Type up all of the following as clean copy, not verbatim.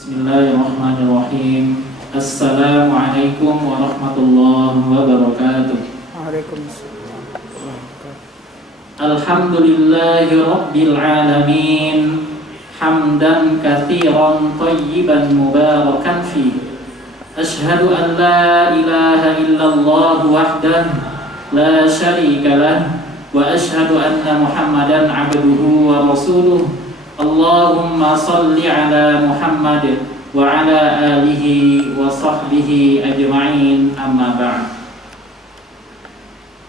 Bismillahirrahmanirrahim. Assalamualaikum warahmatullahi wabarakatuh. Waalaikumsalam. Alhamdulillahi rabbil alamin. Hamdan katsiran thayyiban mubarakan fi. Ashhadu an la ilaha illallah wahdahu la syarika lah wa ashhadu anna Muhammadan abduhu wa rasuluh. Allahumma salli ala Muhammad wa ala alihi wa sahbihi ajma'in, amma ba'd.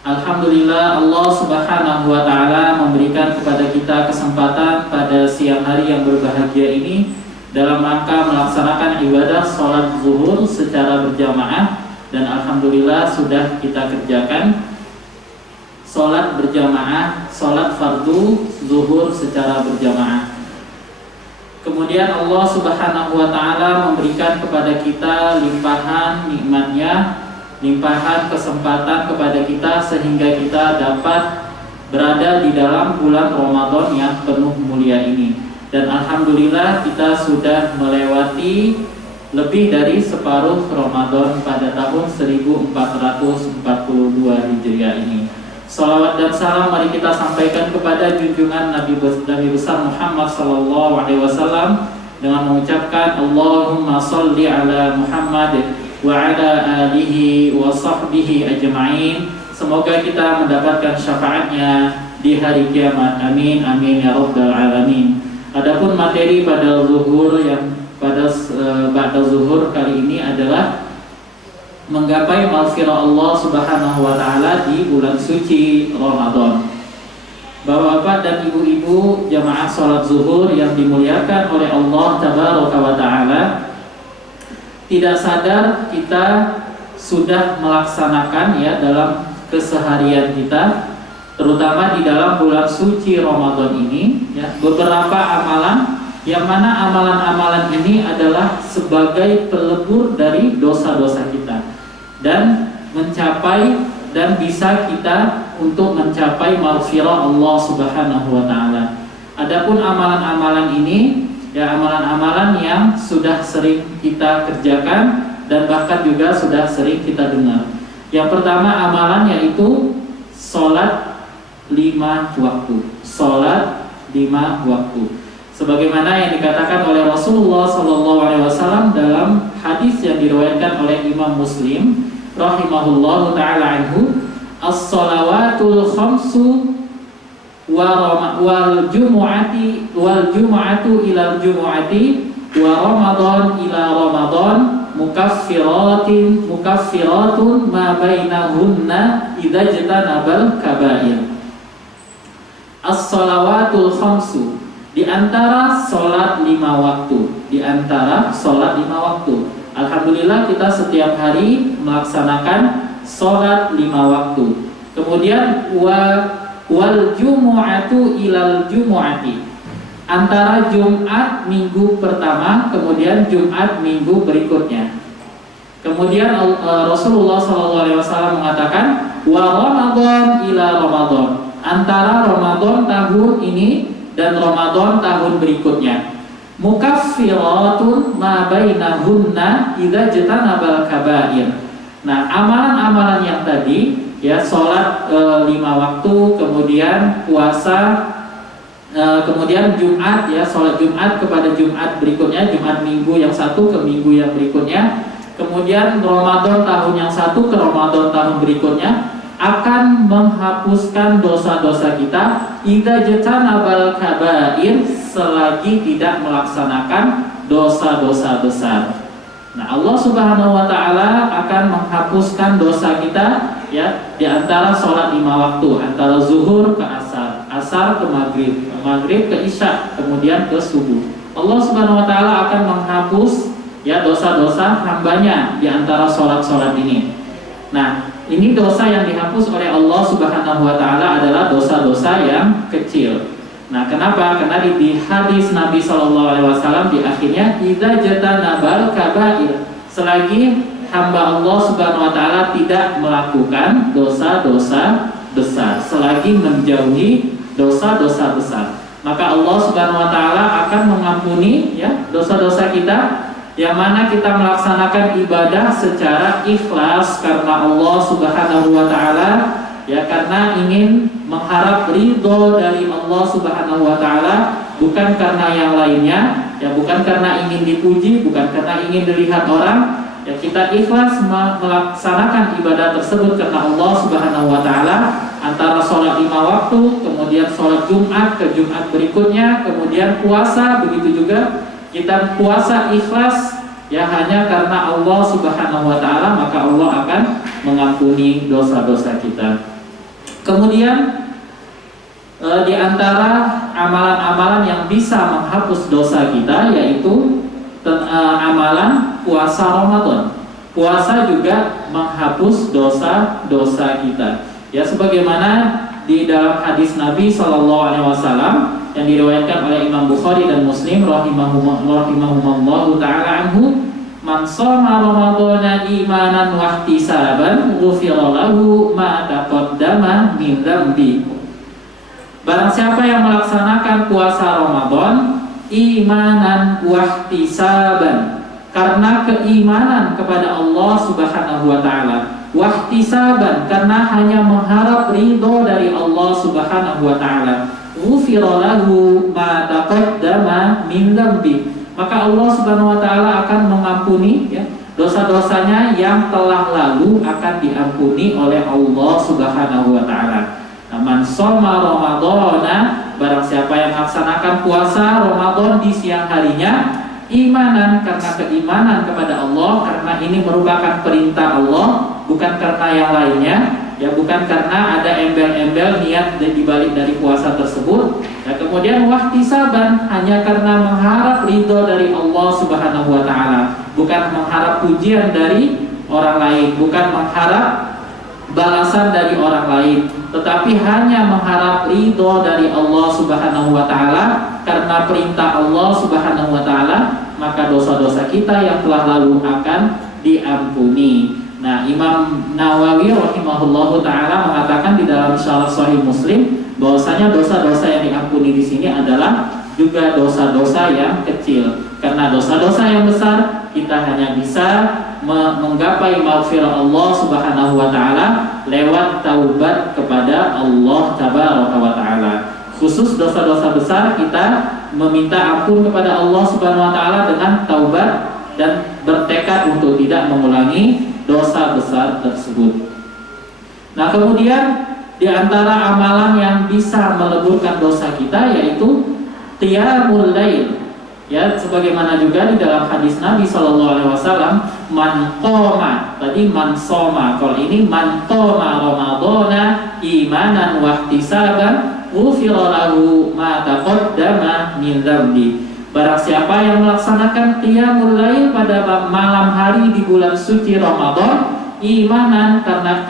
Alhamdulillah, Allah subhanahu wa ta'ala memberikan kepada kita kesempatan pada siang hari yang berbahagia ini dalam rangka melaksanakan ibadah sholat zuhur secara berjamaah. Dan alhamdulillah sudah kita kerjakan sholat berjamaah, sholat fardu zuhur secara berjamaah. Kemudian Allah subhanahu wa ta'ala memberikan kepada kita limpahan nikmatnya, limpahan kesempatan kepada kita sehingga kita dapat berada di dalam bulan Ramadan yang penuh mulia ini. Dan alhamdulillah kita sudah melewati lebih dari separuh Ramadan pada tahun 1442 Hijriah ini. Salawat dan salam mari kita sampaikan kepada junjungan Nabi besar Muhammad SAW dengan mengucapkan Allahumma salli ala Muhammad wa ala alihi wa sahbihi ajma'in. Semoga kita mendapatkan syafaatnya di hari kiamat. Amin amin ya rabbal alamin. Adapun materi pada zuhur yang pada zuhur kali ini adalah menggapai maghfirah Allah subhanahu wa ta'ala di bulan suci Ramadan. Bapak-bapak dan ibu-ibu jamaah sholat zuhur yang dimuliakan oleh Allah tabaraka wa ta'ala, tidak sadar kita sudah melaksanakan ya dalam keseharian kita, terutama di dalam bulan suci Ramadan ini ya, beberapa amalan yang mana amalan-amalan ini adalah sebagai pelebur dari dosa-dosa kita dan mencapai dan bisa kita untuk mencapai maghfirah Allah subhanahu wa ta'ala. Adapun amalan-amalan ini ya, amalan-amalan yang sudah sering kita kerjakan dan bahkan juga sudah sering kita dengar. Yang pertama amalan yaitu sholat 5 waktu. Sholat 5 waktu. Sebagaimana yang dikatakan oleh Rasulullah SAW dalam hadis yang diriwayatkan oleh Imam Muslim rahimahullahu ta'ala anhu, as-salawatul khamsu wal jumu'atu ilal jumu'ati wa ramadan ila ramadan mukaffiratun ma bainahunna idza jatanabal kabair. As-salawatul khamsu, di antara sholat 5 waktu, di antara sholat 5 waktu. Alhamdulillah kita setiap hari melaksanakan sholat 5 waktu. Kemudian wal jumu'atu ilal jumu'ati, antara Jumat minggu pertama kemudian Jumat minggu berikutnya. Kemudian Rasulullah SAW mengatakan wa Ramadan ila Ramadan, antara Ramadan tahun ini dan Ramadan tahun berikutnya. Mukaffiratun ma bainahunna idza jatanabal kabair. Nah, amalan-amalan yang tadi ya, sholat 5 waktu, kemudian puasa, kemudian Jumat ya, sholat Jumat kepada Jumat berikutnya, Jumat minggu yang satu ke minggu yang berikutnya, kemudian Ramadan tahun yang satu ke Ramadan tahun berikutnya, akan menghapuskan dosa-dosa kita idza jatanabal kabair, selagi tidak melaksanakan dosa-dosa besar. Nah, Allah Subhanahu wa ta'ala akan menghapuskan dosa kita ya, di antara sholat 5 waktu, antara zuhur ke asar, asar ke maghrib, maghrib ke isya, kemudian ke subuh. Allah Subhanahu wa ta'ala akan menghapus ya dosa-dosa hambanya di antara sholat-sholat ini. Nah, ini dosa yang dihapus oleh Allah Subhanahu wa ta'ala adalah dosa-dosa yang kecil. Nah, kenapa? Karena di hadis Nabi SAW di akhirnya idza jatanabal kabair, selagi hamba Allah Subhanahu wa ta'ala tidak melakukan dosa-dosa besar, selagi menjauhi dosa-dosa besar. maka Allah Subhanahu wa taala akan mengampuni ya dosa-dosa kita, yang mana kita melaksanakan ibadah secara ikhlas karena Allah Subhanahu wa taala, ya karena ingin mengharap ridho dari Allah Subhanahu wa taala, bukan karena yang lainnya, ya bukan karena ingin dipuji, bukan karena ingin dilihat orang. Ya kita ikhlas melaksanakan ibadah tersebut karena Allah Subhanahu wa taala, antara sholat 5 waktu, kemudian sholat Jumat ke Jumat berikutnya, kemudian puasa, begitu juga kita puasa ikhlas ya hanya karena Allah Subhanahu wa taala, maka Allah akan mengampuni dosa-dosa kita. Kemudian di antara amalan-amalan yang bisa menghapus dosa kita yaitu amalan puasa Ramadan. Puasa juga menghapus dosa-dosa kita. Ya sebagaimana di dalam hadis Nabi SAW yang diriwayatkan oleh Imam Bukhari dan Muslim rahimahumullahu taala anhu, man shoma ramadhana imanan wa ihtisaban ghufira lahu ma taqaddama min dzambi. Barang siapa yang melaksanakan puasa Ramadan imanan wa ihtisaban, karena keimanan kepada Allah Subhanahu wa taala, wa ihtisaban karena hanya mengharap ridho dari Allah Subhanahu wa taala, ghufira lahu ma taqaddama min dzambi, maka Allah Subhanahu wa taala akan mengampuni ya dosa-dosanya yang telah lalu, akan diampuni oleh Allah Subhanahu wa taala. Man shoma ramadhana, barang siapa yang melaksanakan puasa Ramadan di siang harinya imanan, karena keimanan kepada Allah, karena ini merupakan perintah Allah, bukan karena yang lainnya, ya bukan karena ada embel-embel niat di balik dari puasa tersebut. Ya kemudian wahtisaban, hanya karena mengharap ridho dari Allah Subhanahu wa taala, bukan mengharap pujian dari orang lain, bukan mengharap balasan dari orang lain, tetapi hanya mengharap ridho dari Allah Subhanahu wa taala, karena perintah Allah Subhanahu wa taala, maka dosa-dosa kita yang telah lalu akan diampuni. Nah, Imam Nawawi rahimahullahu taala mengatakan di dalam Syarah Sahih Muslim bahwasanya dosa-dosa yang diampuni di sini adalah juga dosa-dosa yang kecil. Karena dosa-dosa yang besar kita hanya bisa menggapai maghfirah Allah Subhanahu wa taala lewat taubat kepada Allah Tabaraka wa taala. Khusus dosa-dosa besar kita meminta ampun kepada Allah Subhanahu wa taala dengan taubat dan bertekad untuk tidak mengulangi dosa besar tersebut. Nah, kemudian di antara amalan yang bisa meleburkan dosa kita yaitu qiyamul lail. Ya, sebagaimana juga di dalam hadis Nabi SAW, man qoma, tadi man soma, kalau ini man qoma ramadhana imanan wa ihtisaban ghufira lahu ma taqaddama min dzambi. Barang siapa yang melaksanakan qiyamul lail pada malam hari di bulan suci Ramadan imanan, karena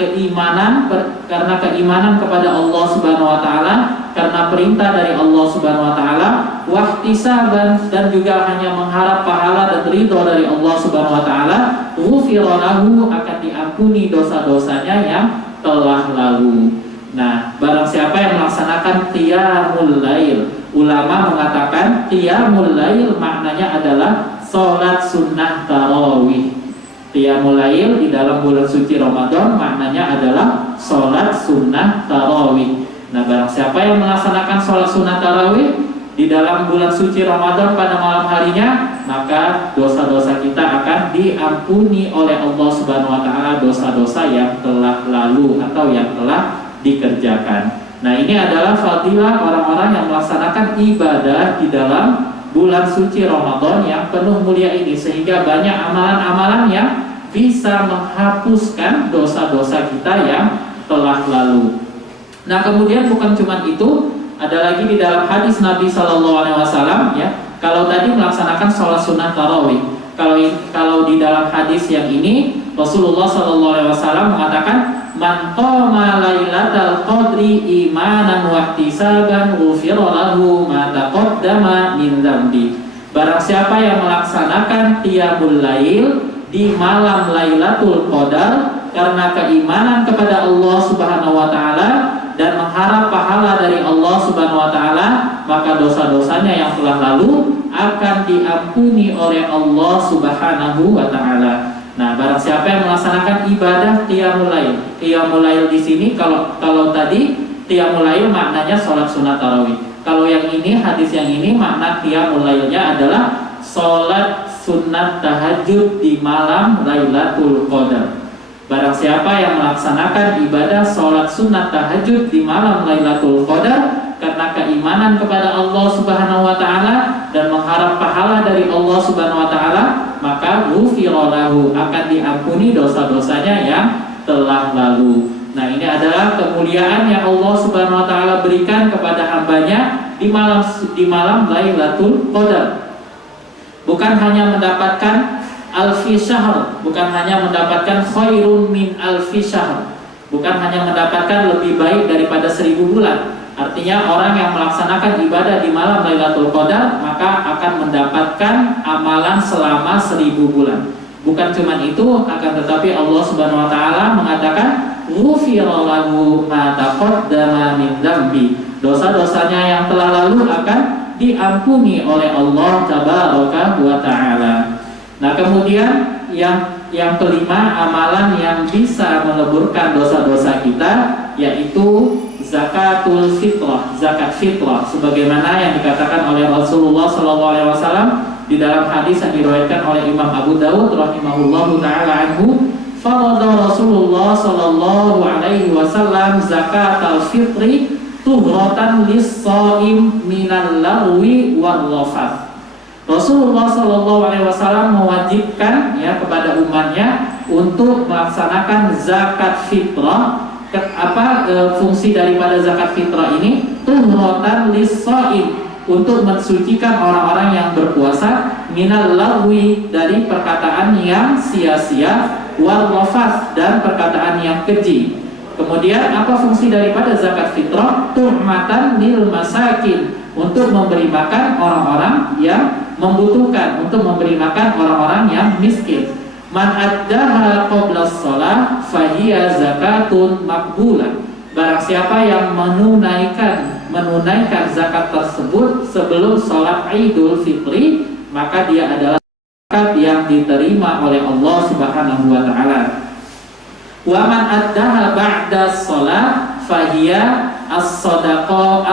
keimanan kepada Allah Subhanahu wa taala, karena perintah dari Allah Subhanahu wa taala, wahtisaban, dan juga hanya mengharap pahala dan ridho dari Allah Subhanahu wa taala, ghufira lahu, akan diampuni dosa-dosanya yang telah lalu. Nah, barang siapa yang melaksanakan qiyamul lail, ulama mengatakan qiyamul lail maknanya adalah salat sunnah tarawih. Qiyamul lail di dalam bulan suci Ramadan maknanya adalah sholat sunnah tarawih. Nah, barang siapa yang melaksanakan sholat sunnah tarawih di dalam bulan suci Ramadan pada malam harinya, maka dosa-dosa kita akan diampuni oleh Allah Subhanahu wa taala, dosa-dosa yang telah lalu atau yang telah dikerjakan. Nah, ini adalah fadilah orang-orang yang melaksanakan ibadah di dalam bulan suci Ramadan yang penuh mulia ini, sehingga banyak amalan-amalan yang bisa menghapuskan dosa-dosa kita yang telah lalu. Nah, kemudian bukan cuma itu, ada lagi di dalam hadis Nabi SAW, ya. Kalau tadi melaksanakan sholat sunnah tarawih, kalau di dalam hadis yang ini Rasulullah SAW mengatakan man qama lailatal qadri imanan wa ihtisaban ghufira lahu ma taqaddama min dzambi. Barang siapa yang melaksanakan qiyamul lail di malam Lailatul Qadar karena keimanan kepada Allah Subhanahu wa taala dan mengharap pahala dari Allah Subhanahu wa taala, maka dosa-dosanya yang telah lalu akan diampuni oleh Allah Subhanahu wa taala. Nah, barang siapa yang melaksanakan ibadah qiyamul lail. Qiyamul lail di sini kalau tadi qiyamul lail maknanya salat sunat tarawih. Kalau yang ini, hadis yang ini, makna qiyamul lailnya adalah salat sunat tahajud di malam Lailatul Qadar. Barang siapa yang melaksanakan ibadah salat sunat tahajud di malam Lailatul Qadar karena keimanan kepada Allah Subhanahu wa taala dan mengharap pahala dari Allah Subhanahu wa taala, maka ghufira lahu, akan diampuni dosa-dosanya yang telah lalu. Nah, ini adalah kemuliaan yang Allah Subhanahu wa taala berikan kepada hambanya di malam Lailatul Qadar. Bukan hanya mendapatkan alfi syahr, bukan hanya mendapatkan khairun min alfi syahr, bukan hanya mendapatkan lebih baik daripada 1000 bulan. Artinya orang yang melaksanakan ibadah di malam Lailatul Qadar maka akan mendapatkan amalan selama 1000 bulan. Bukan cuma itu, akan tetapi Allah Subhanahu wa taala mengatakan ghufira lahu ma taqaddama min dzambi. Dosa-dosanya yang telah lalu akan diampuni oleh Allah Tabaraka wa taala. Nah, kemudian yang kelima, amalan yang bisa meleburkan dosa-dosa kita yaitu zakatul fitrah, zakat fitrah, sebagaimana yang dikatakan oleh Rasulullah SAW di dalam hadis yang diriwayatkan oleh Imam Abu Dawud rahimahullahu taala anhu, farada Rasulullah SAW zakatul fitri tuhratan lis-shaim minal lagwi wal rafath. Rasulullah SAW mewajibkan kepada umatnya untuk melaksanakan zakat fitrah. Fungsi daripada zakat fitrah ini tuhratan lis-shaim, untuk mensucikan orang-orang yang berpuasa, minal lagwi, dari perkataan yang sia-sia, wal rafath, dan perkataan yang keji. Kemudian apa fungsi daripada zakat fitrah? Tuhmatan lil masakin, untuk memberi makan orang-orang yang membutuhkan, untuk memberi makan orang-orang yang miskin. Man addaha qabla shalah fahiya zakatun maqbulah. Barang siapa yang menunaikan zakat tersebut sebelum sholat Idul Fitri, maka dia adalah zakat yang diterima oleh Allah Subhanahu wa taala. Wa man addaha ba'da shalah fahiya as-shadaqah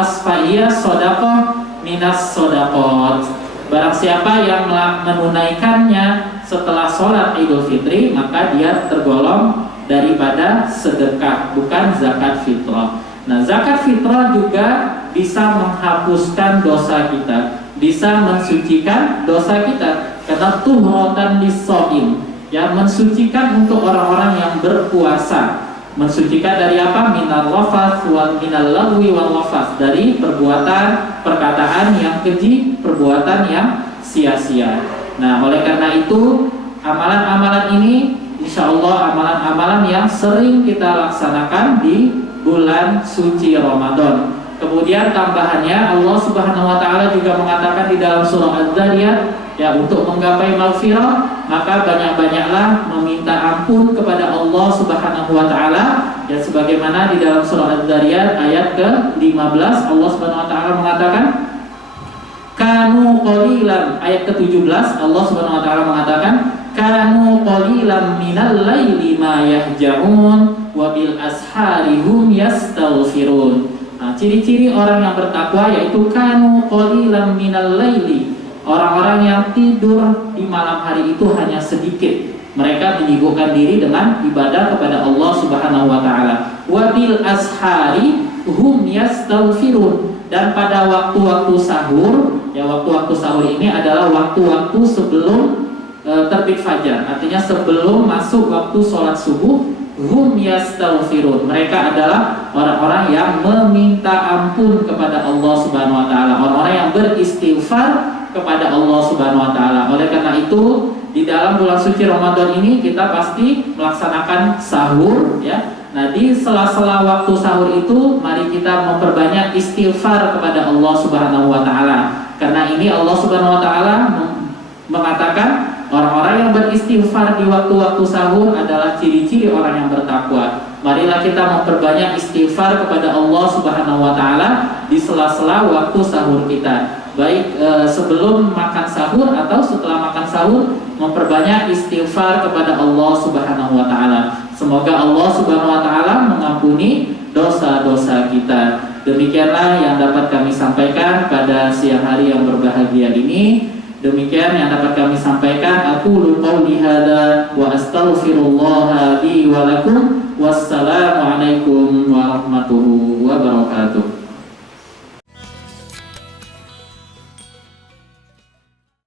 minas shadaqat. Barang siapa yang menunaikannya setelah sholat Idul Fitri, maka dia tergolong daripada sedekah, bukan zakat fitrah. Nah, zakat fitrah juga bisa menghapuskan dosa kita, bisa mensucikan dosa kita, karena tuhratan lis-shaim, yang mensucikan untuk orang-orang yang berpuasa. Mensucikan dari apa? Minal rafath wal minal lagwi wal rafath, dari perbuatan, perkataan yang keji, perbuatan yang sia-sia. Nah, oleh karena itu amalan-amalan ini insya Allah amalan-amalan yang sering kita laksanakan di bulan suci Ramadan. Kemudian tambahannya Allah Subhanahu wa taala juga mengatakan di dalam surah Az-Zariyat, untuk menggapai maghfirah maka banyak-banyaklah meminta ampun kepada Allah Subhanahu wa taala. Sebagaimana di dalam surah Az-Zariyat ayat ke-15 Allah Subhanahu wa taala mengatakan kanu qalilan, ayat ke-17 Allah Subhanahu wa taala mengatakan kanu qalilan minal laili ma yahja'un wa bil ashari hum yastaghfirun. Nah, ciri-ciri orang yang bertakwa yaitu kanu qalilan minal laili, orang-orang yang tidur di malam hari itu hanya sedikit. Mereka menyibukkan diri dengan ibadah kepada Allah Subhanahu wa taala. Wa bil ashari hum yastaghfirun, dan pada waktu-waktu sahur, waktu-waktu sahur ini adalah waktu-waktu sebelum terbit fajar, artinya sebelum masuk waktu sholat subuh, hum yastaghfirun, mereka adalah orang-orang yang meminta ampun kepada Allah Subhanahu wa taala, orang-orang yang beristighfar kepada Allah Subhanahu wa taala. Oleh karena itu, di dalam bulan suci Ramadan ini kita pasti melaksanakan sahur, Nah, di sela-sela waktu sahur itu mari kita memperbanyak istighfar kepada Allah Subhanahu wa taala. Karena ini Allah Subhanahu wa taala mengatakan Orang-orang yang beristighfar di waktu-waktu sahur adalah ciri-ciri orang yang bertakwa. Marilah kita memperbanyak istighfar kepada Allah Subhanahu wa taala di sela-sela waktu sahur kita. Baik sebelum makan sahur atau setelah makan sahur, memperbanyak istighfar kepada Allah Subhanahu wa taala. Semoga Allah Subhanahu wa taala mengampuni dosa-dosa kita. Demikianlah yang dapat kami sampaikan pada siang hari yang berbahagia ini. Demikian yang dapat kami sampaikan. Aqulu qouli hadza wa astaghfirullah li wa lakum. Wassalamualaikum warahmatullahi wabarakatuh.